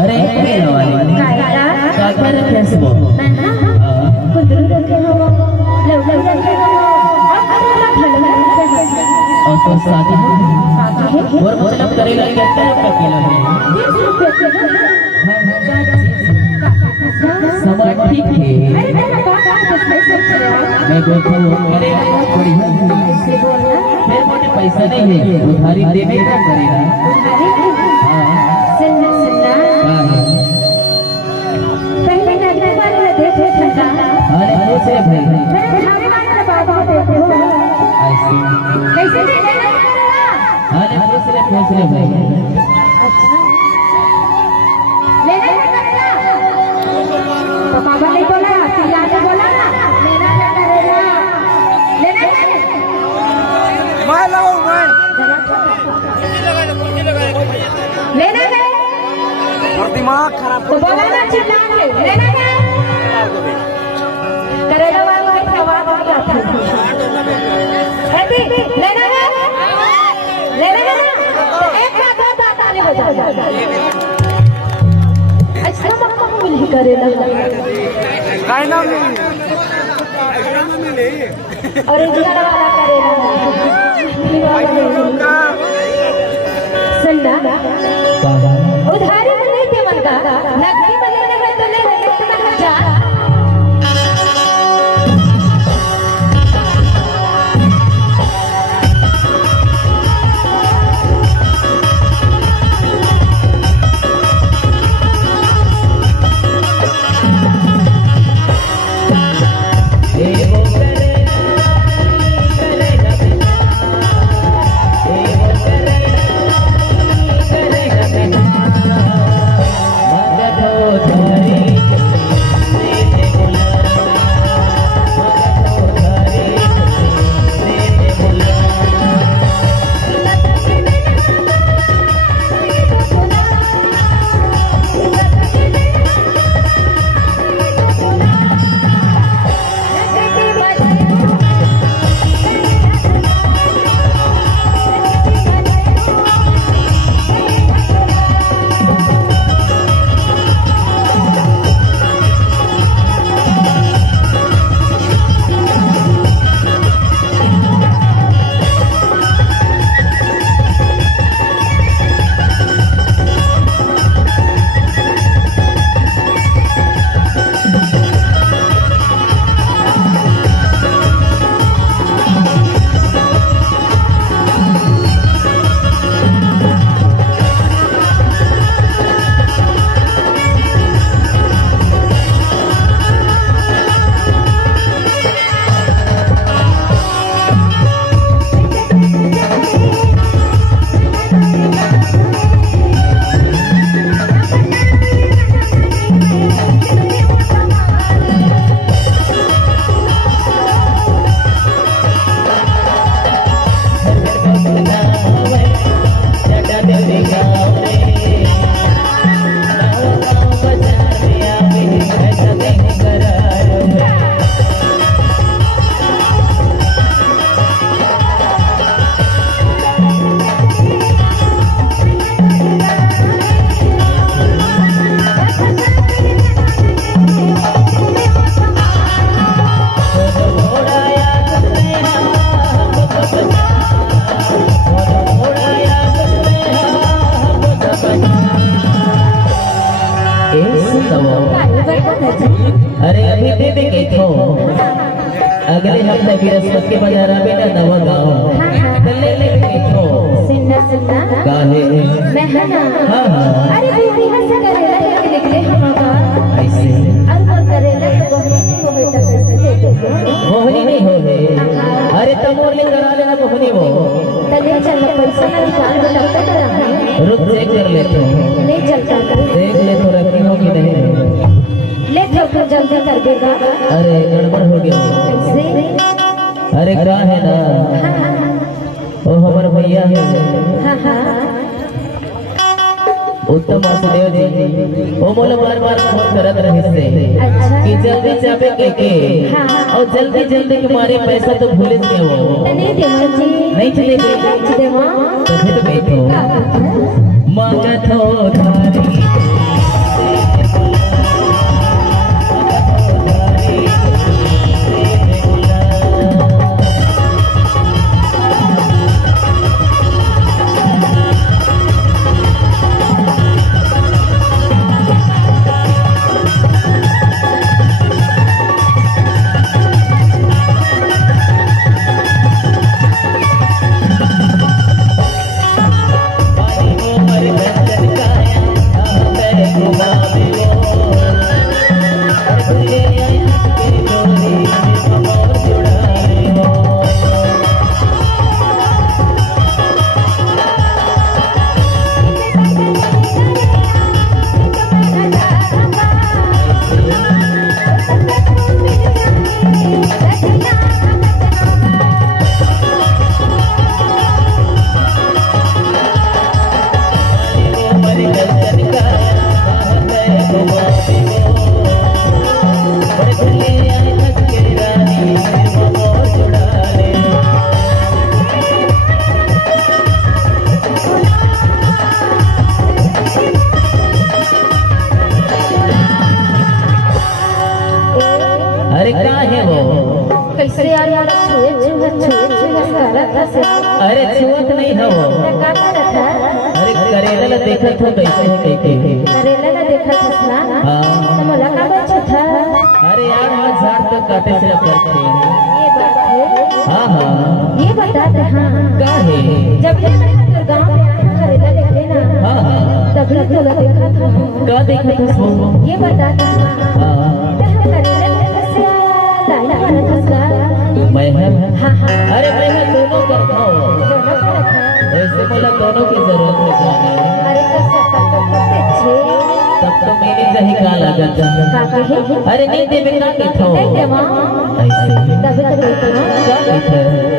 अरे ये वाली काका रखे इसको कुंदरू रखे हो लवलव रखे हो और तो शादी और मतलब करेला कितने रुपए किलो है 20 रुपए किलो समझ ठीक है मैं बोलता हूँ करेगा बढ़िया फिर मुझे पैसा नहीं है उधारी देने का करेगा सुनना पहले नजर वाले ने देखे ठंडा अरे कैसे भाई फिर उठाने वाले ने बाबा देखे हो ऐसे कैसे देखे अरे कैसे भाई अच्छा लेना है करेला तो बाबा ने बोला पिया ने बोला लेना है करेला लेना है मैं लाऊं मैं लेना है और दिमाग खराब तो बोला ना चिल्ला के लेना है करेला वाला का जवाब आ गया था हैप्पी लेना है तो एक बात दादा ने बजा अच्छा मत मिल ही करेला काय नाम और इंजन वाला करेला सुनना उधारी में नहीं दे मन का नकदी में लेने में तो ले इतना 1000 अरे अभी दे देंगे तो अगले हफ्ते बृहस्पति के बाजार में ना नवा गाँव ले लेंगे तो सुनना काहे मैं है ना हाँ अरे दीदी हंस करेला लेके निकले हम का ऐसे और वो करेला तो वो बेटा कैसे दे देंगे मोहनी नहीं हो गए अरे तो मोरली करा लेना मोहनी वो तले चल पैसा ना निकाल दे लगता करा रुक चेक कर लेते हो नहीं चलता देख ले तो रखी हो कि नहीं ले तो जल्दी कर देगा अरे गड़बड़ हो गया अरे क्या है ना ओ हमारे भैया है उत्तम वासुदेव जी ओ मोला बार बार फोन करत रहे से कि जल्दी जाबे के और जल्दी जल्दी तुम्हारे पैसा तो भूले गए हो नहीं देवा जी नहीं चले देवा तो फिर बैठो मांगत हो थारी कैसे यार यार छुए करत से अरे छुअत नहीं हो का करत है अरे करेला ला देखत हो कैसे है कैके करेला ना देखत हस ना हाँ तो मोला का बचत था अरे यार हम झाड़ तो काटे से करते ये बात है हाँ हाँ ये बता दे हाँ का है जब ये मैं तो गांव में आया करेला देखे ना हाँ हाँ तभी तो देखा था का देखत हो ये बता दे हाँ करेला कैसे आया लाया करत हस मैं है हाँ हाँ अरे मैं है दोनों करता हूँ दोनों करत है ऐसे बोला दोनों की जरूरत हो जाएगी अरे कैसे छे तब तो मेरी जही का लागत का कहे अरे नहीं देवे का की थो नहीं देवा ऐसे तभी तो कहते हो का की